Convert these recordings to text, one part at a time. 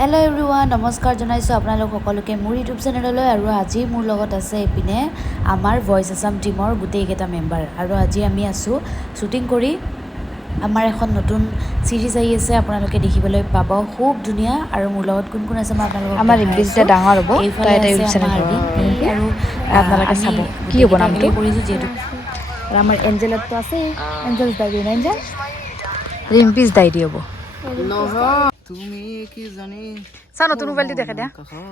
Hello' everyone, নমস্কাৰ জনাইছোঁ আপোনালোক সকলোকে মোৰ ইউটিউব চেনেললৈ। আৰু আজি মোৰ লগত আছে এইপিনে আমাৰ ভইচ আছাম টীমৰ গোটেইকেইটা মেম্বাৰ। আৰু আজি আমি আছোঁ শ্বুটিং কৰি। আমাৰ এখন নতুন চিৰিজ আহি আছে, আপোনালোকে দেখিবলৈ পাব, খুব ধুনীয়া। আৰু মোৰ লগত কোন কোন আছে মই আপোনালোকক আমাৰ ৰিম্পিজটা ডাঙৰ হ'ব, এইফালে এটা আছে ইউটিউব চেনেল আমাৰ হ'ব ৰিম্পি আৰু আপোনালোকে আমি চাব কি হ'ব গোটেইকেইটা নামটো। একেলগে কৰিছোঁ যিহেতু আৰু আমাৰ এঞ্জেলতো আছে, এঞ্জেলছ ডায়েৰী না এঞ্জেল, ৰিম্পিজ ডায়েৰী হ'ব। তুমি কি জানি চাওঁ নতুন মোবাইলটো দেখে দিয়া।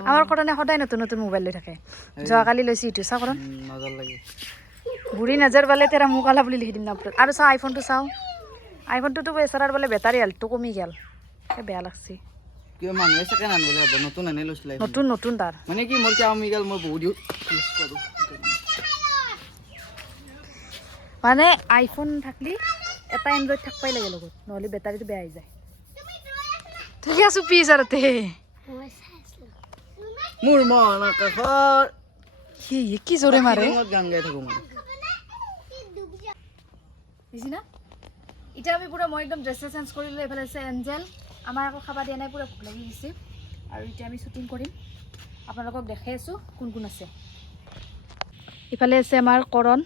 আমাৰ কাৰণে সদায় নতুন নতুন মোবাইল লৈ থাকে। যোৱাকালি লৈছে ইটো চাওঁ কাৰণ নজৰ লাগে বুঢ়ী নজৰ পালে তেৰা মোক আলা বুলি লিখি দিম না ওপৰত। আৰু চাওঁ আইফোনটো চাওঁ, আইফোনটোতো বেচাৰাৰ বোলে বেটাৰী হেল্থটো কমি গ'ল, বেয়া লাগছে। কিয় মানুহে ছেকেণ্ড হেণ্ড বুলি ভাবে, নতুন আনি লৈছিলে নতুন নতুন তাৰ মানে কি মোৰ কিয় কমি গ'ল, মই বহুত ইউজ কৰোঁ। মানে আইফোন থাকলি এটা এণ্ড্ৰইড থাকবাই লাগে লগত, নহ'লে বেটাৰীটো বেয়া হৈ যায়। ঠিক আছে পিছাৰতে মোৰ মন আকাশৰ সি কি জোৰে মাৰে গান গাই থাকোঁ মই। বুজি না এতিয়া আমি পুৰা মই একদম ড্ৰেছ চেঞ্জ কৰিলোঁ। এইফালে আছে এঞ্জেল, আমাৰ আকৌ খাবা দিয়া নাই, পুৰা ভোক লাগি গৈছে। আৰু এতিয়া আমি শ্বুটিং কৰিম, আপোনালোকক দেখাই আছোঁ কোন কোন আছে। ইফালে আছে আমাৰ কৰণ,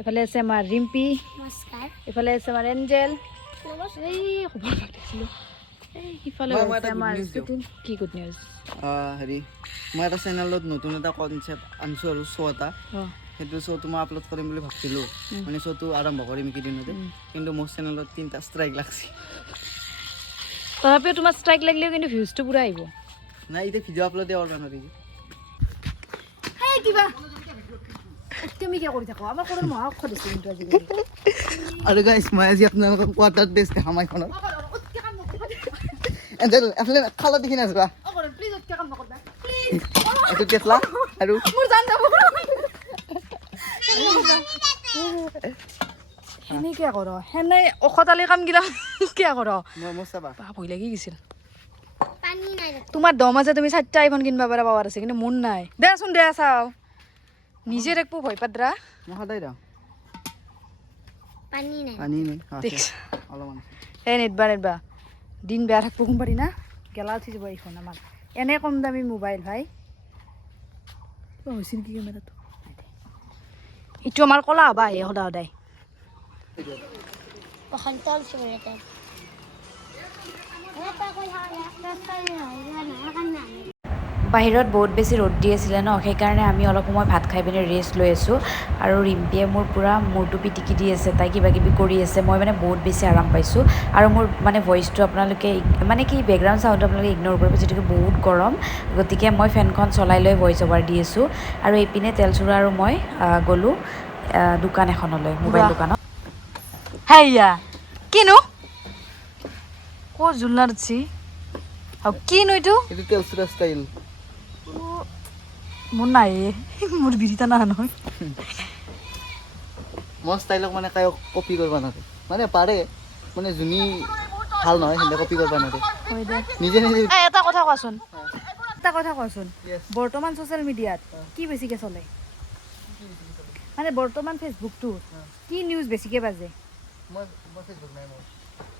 এফালে আছে আমাৰ ৰিম্পি, এফালে আছে আমাৰ এঞ্জেল, এই খবৰ পাতিছিলোঁ। এই সিফালে আছে আমাৰ শ্বুটিং। কি গুড নিউজ? হেৰি মই এটা চেনেলত নতুন এটা কনচেপ্ট আনিছোঁ আৰু শ্ব' এটা, সেইটো শ্ব'টো মই আপলোড কৰিম বুলি ভাবিছিলোঁ। মানে শ্ব'টো আৰম্ভ কৰিম এইকেইদিনতে, কিন্তু মোৰ চেনেলত 3টা ষ্ট্ৰাইক লাগছে। তথাপিও তোমাৰ ষ্ট্ৰাইক লাগিলেও কিন্তু ভিউজটো পুৰা আহিব। নাই এতিয়া ভিডিঅ' আপলোডে কৰা নাই। কিবা তুমি কিয় কৰি থাকো, আমাৰ ঘৰৰ মহাক্ষত দিছে কিন্তু আজিকালি। আৰু গাইছ মই আজি আপোনালোকক কোৱাৰ্টাৰ টেষ্ট দেখাম এইখনত। এঞ্জেল এফালে খালত দেখি নাযাবা, এইটো কেটলা আৰু সেনে কিয় কৰ, সেনে অখতালি কামগিলা কিয় কৰ? মোৰ চাবা ভয় লাগি গৈছিল। তোমাৰ দম আছে, তুমি 4টা আইফোন কিনিব পাৰা পাৱাৰ আছে, কিন্তু মোৰ নাই। দেচোন দে চাওঁ, নিজে দেখবো ভয় পাদ্ৰা। মই সদায় দাওঁ পানী নাই অলপমান এই নেদবা দিন বেয়া থাকবো গম পাৰি না, গেলা উঠি যাব এইখন আমাৰ। এনে কম দামী মোবাইল ভাই, হৈছিল কি কেমেৰাটো এইটো আমাৰ কলা হ'বা আহে সদায় সদায়। বাহিৰত বহুত বেছি ৰ'দ দি আছিলে ন, সেইকাৰণে আমি অলপ সময় ভাত খাই পিনে ৰেষ্ট লৈ আছোঁ। আৰু ৰিম্পিয়ে মোৰ পূৰা মূৰটো পিটিকি দি আছে, তাই কিবা কিবি কৰি আছে। মই মানে বহুত বেছি আৰাম পাইছোঁ। আৰু মোৰ মানে ভইচটো আপোনালোকে মানে কি বেকগ্ৰাউণ্ড চাউণ্ডটো আপোনালোকে ইগন'ৰ কৰিব, যিহেতুকে বহুত গৰম, গতিকে মই ফেনখন চলাই লৈ ভইচ অভাৰ দি আছোঁ। আৰু এইপিনে তেলচুৰা আৰু মই গ'লোঁ দোকান এখনলৈ, মোবাইল দোকানত। হেয়া কিনো ক'ৰ জোলনাত উঠছি কিনো এইটো? এইটো তেলচুৰা ষ্টাইল। মোৰ নাই, মোৰ বিৰিটা না নহয়। মই ষ্টাইলক মানে কায়ক কপি কৰিব নোৱাৰে, মানে পাৰে, মানে যোনী ভাল নহয় সিহঁতে কপি কৰিব নোৱাৰে। নিজে নিজে এটা কথা কোৱাচোন, বৰ্তমান ছ'চিয়েল মিডিয়াত কি বেছিকৈ চলে? মানে বৰ্তমান ফেচবুকটো কি নিউজ বেছিকৈ বাজে?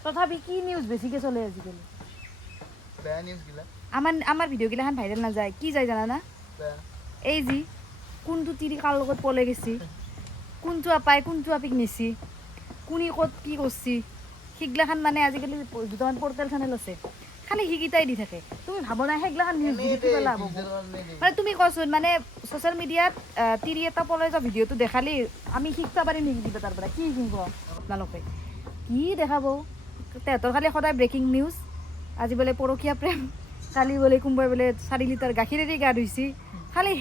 তথাপি কি নিউজ বেছিকৈ চলে আজিকালি? আমাৰ ভিডিঅ'গিলাখান ভাইৰেল নাযায়, কি যায় জানানা? এই যি কোনটো তিৰি কাৰ লগত পলাই গেছি, কোনটো আপাই কোনটো আপিক নিছি, কোনে ক'ত কি কৰছি, সেইগিলাখান মানে আজিকালি দুটামান পৰ্টেল চেনেল আছে, খালি সেইকেইটাই দি থাকে। তুমি ভাব নাই সেইগিলাখান নিউজ দি কি লাভ হ'ব? মানে তুমি কোৱাচোন, মানে ছ'চিয়েল মিডিয়াত তিৰি এটা পলাই যোৱা ভিডিঅ'টো দেখালি আমি শিকবা পাৰিম নেকি কিবা তাৰ পৰা? কি শিকিব আপোনালোকে? কি দেখাব? তেহেঁতৰ খালি সদায় ব্ৰেকিং নিউজ, আজি বোলে পৰকীয়া প্ৰেম, কালি বোলে কোনোবাই বোলে 4 লিটাৰ গাখীৰেদি গা ধুইছি। খালি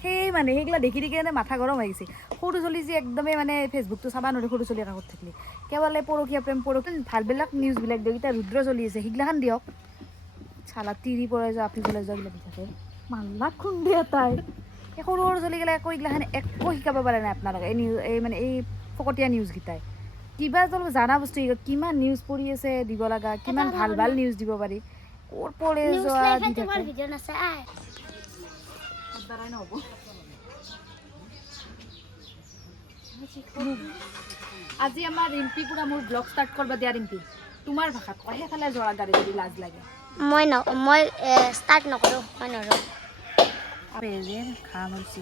সেই মানে সেইগিলা দেখি দেখি মানে মাথা গৰম হৈ গৈছে। সৰু চলি যে একদমেই মানে ফেচবুকটো চাবা নোৱাৰে, সৰু চলি কাষত থাকিলে কেৱল পৰকীয়া প্ৰেম ভালবিলাক নিউজবিলাক দিয়ক। এতিয়া ৰুদ্ৰ চলি আছে সেইগিলাখান দিয়ক। চালা তিৰি পলাই যোৱা আপি পলাই যোৱা এইবিলাক দি থাকে, মাল্লাক খুন্দি এটাই। এই সৰু সৰু চলিগিলা একো এইগিলাখান একো শিকাব পাৰে নাই আপোনালোকে। এই নিউজ এই মানে এই ফকতীয়া নিউজকেইটাই কিবা জানা বস্তু কিমান নিউজ পঢ়ি আছে দিব লগা, কিমান ভাল ভাল নিউজ দিব পাৰি, ক'ৰ পলাই যোৱা দি থাকে। আজি আমাৰ ৰিম্পি পুৰা মোৰ ব্লগ ষ্টাৰ্ট কৰিব দিয়া। ৰিম্পি তোমাৰ ভাষাত কয়, সেইফালে যোৱা গাড়ী যদি লাজ লাগে। মই ষ্টাৰ্ট নকৰোঁ মই নৰোঁ পেজের খাওয়া মারছি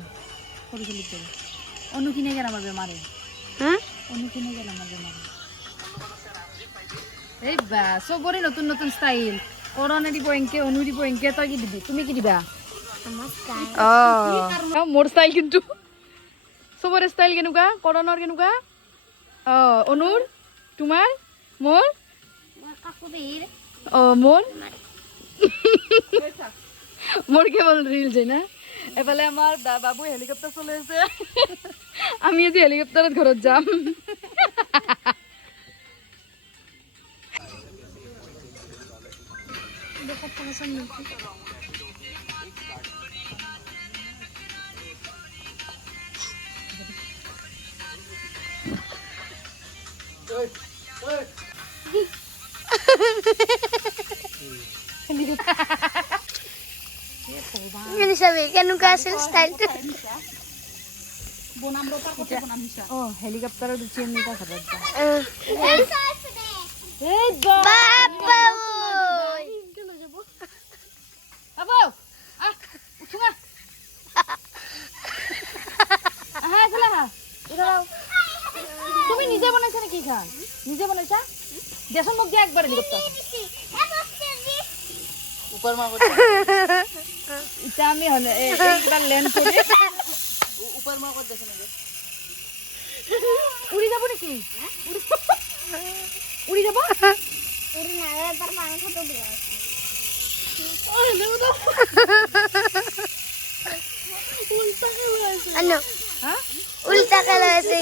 সরু চলি করে অনুকিনে গেল আমার বেমারে অনুকিনে গেল আমার বেমারে এই বা সবরে নতুন নতুন স্টাইল করনে দিব এনকে অনু দিব এনকে তই কি দিবি তুমি কি দিবা মোর স্টাইল কিন্তু সবরে স্টাইল কেনেকুৱা কৰনৰ কেনেকুৱা অনুৰ তোমাৰ মোৰ মোৰ মোৰ কেবল ৰিল যাই না এফালে আমাৰ বাবু হেলিকপ্টাৰ চলে আছে আমি আজি হেলিকপ্টাৰত ঘৰত যাম চাবি কেনেকুৱা আছিল ষ্টাইলটো হেলিকপ্টাৰত উঠি আমি এটা ঘৰত যাম তুমি নিজে বনাইছা নেকি খা নিজে বনাইছা দেচোন মোক দিয়া একবাৰ হেলিকপ্টাৰ ऊपर में ইটা আমি হলে এইটা ল্যান্ড করে ऊपर में कर देखे ना উড়ি যাব নাকি উড়ি যাব উল্টা খেলা আছে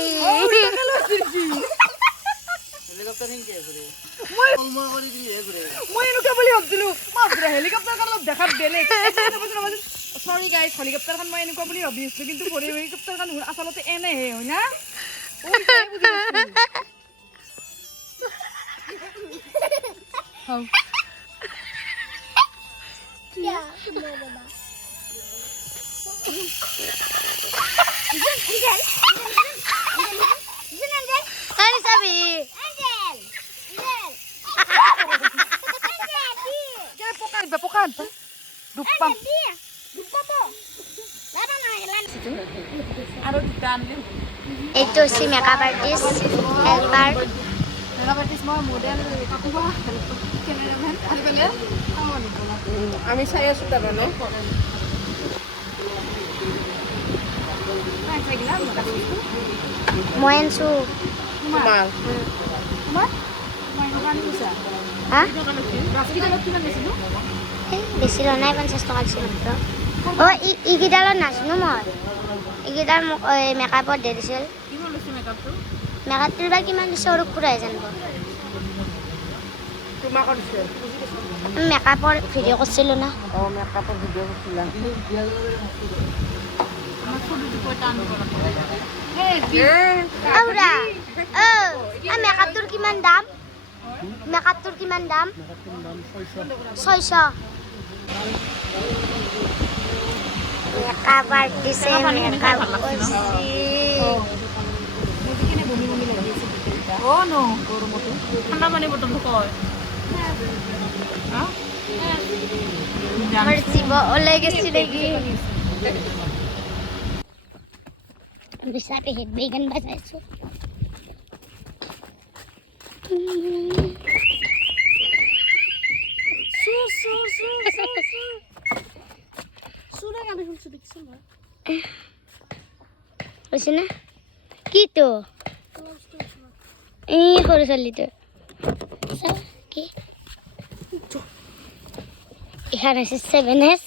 हेलीकॉप्टर नहीं किया करे মই कलमा करी दिली है करे মই এনেকুৱা বুলি ভাবছিলো মাত্ৰ হেলিকপ্টাৰখন অলপ দেখাত বেলেগ সৰি গাইছ হেলিকপ্টাৰখন মই এনেকুৱা বুলি ভাবি আছিলো কিন্তু হেলিকপ্টাৰখন আচলতে এনেহে হয় না চাবি পকান দুপাম আৰু দুটা আনলিম এইটো হৈছে makeup artist helper makeup artist মই মডেল কাপোৰ কেমেৰামেন আজিকালি আমি চাই আছো তাৰমানে মই আনিছোঁ তোমাৰ তোমাৰ মই দোকান গৈছা হা ৰাস্তাত কিমান গৈছিলো বেছি লোৱা নাই 50 টকা দিছোঁ মাত্ৰ এইকেইডালত নাজানো মই এইকেইডাল মোক মেকআপত দি দিছিল কিমান লৈছে মেকআপটো মেকআপটোৰ বা কিমান দিছে সৰুক পুৰাই জানিব তোমাক দিছে মেকআপৰ ভিডিঅ' কৰিছিলোঁ না মেকআপৰ ভিডিঅ' কৰিছিলা আমাৰ ফটোটো কৈ টান আউৰা মেকআপটোৰ কিমান দাম মেকআপটোৰ কিমান দাম 600 মেকআপ আৰ্টিষ্টে মেকআপ কৰিছে ঠাণ্ডা পানী বটলটো কয় আমাৰ জীৱ ওলাই গৈছে নেকি বিচাপে হেড বেগান বাজাইছোঁ হৈছে না কি তো এই সৰু ছোৱালীটো কি এখানে আছে 7S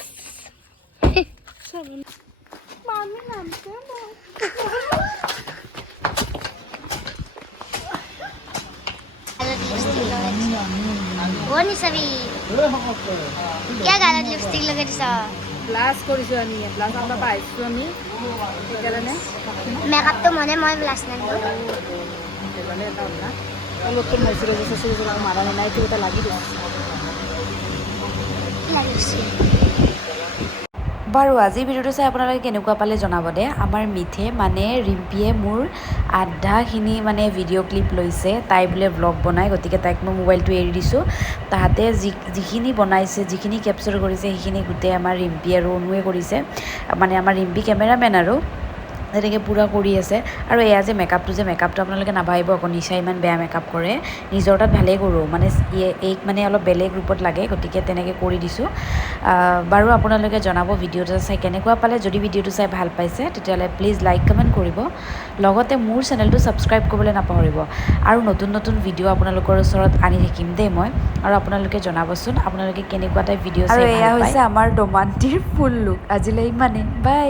Oni sabi. Kya galat lipstick lagai disa? Bless কৰিছোঁ আমি ব্লাছ আমৰা পাইছোঁ আমি সেইকাৰণে Makeup to mone moi blush nan. সেইকাৰণে এটা হ'ল না নতুন মইশ্চাৰাইজাৰ মাৰা নাই এইটো এটা লাগি দিছে Lagusi. বাৰু আজি ভিডিঅ'টো চাই আপোনালোকে কেনেকুৱা পালে জনাব দে আমাৰ মিঠে মানে ৰিম্পীয়ে মোৰ আধাখিনি মানে ভিডিঅ' ক্লিপ লৈছে তাই বোলে ব্লগ বনায় গতিকে তাইক মই মোবাইলটো এৰি দিছোঁ তাহাঁতে যিখিনি বনাইছে যিখিনি কেপচাৰ কৰিছে সেইখিনি গোটেই আমাৰ ৰিম্পী আৰু অনুৱে কৰিছে মানে আমাৰ ৰিম্পী কেমেৰামেন আৰু তেনেকৈ পূৰা কৰি আছে আৰু এয়া যে মেকআপটো আপোনালোকে নাভাবিব আকৌ নিশা ইমান বেয়া মেকআপ কৰে নিজৰ তাত ভালেই কৰোঁ মানে এইক মানে অলপ বেলেগ ৰূপত লাগে গতিকে তেনেকৈ কৰি দিছোঁ বাৰু আপোনালোকে জনাব ভিডিঅ'টো চাই কেনেকুৱা পালে যদি ভিডিঅ'টো চাই ভাল পাইছে তেতিয়াহ'লে প্লিজ লাইক কমেণ্ট কৰিব লগতে মোৰ চেনেলটো ছাবস্ক্ৰাইব কৰিবলৈ নাপাহৰিব আৰু নতুন ভিডিঅ' আপোনালোকৰ ওচৰত আনি থাকিম দেই মই আৰু আপোনালোকে জনাবচোন আপোনালোকে কেনেকুৱা টাইপ ভিডিঅ' চাই ভাল পায় আৰু এয়া হৈছে আমাৰ ডমান্তিৰ ফুল লুক আজিলৈ ইমানেই বাই